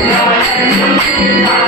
I'm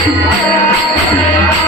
Thank you.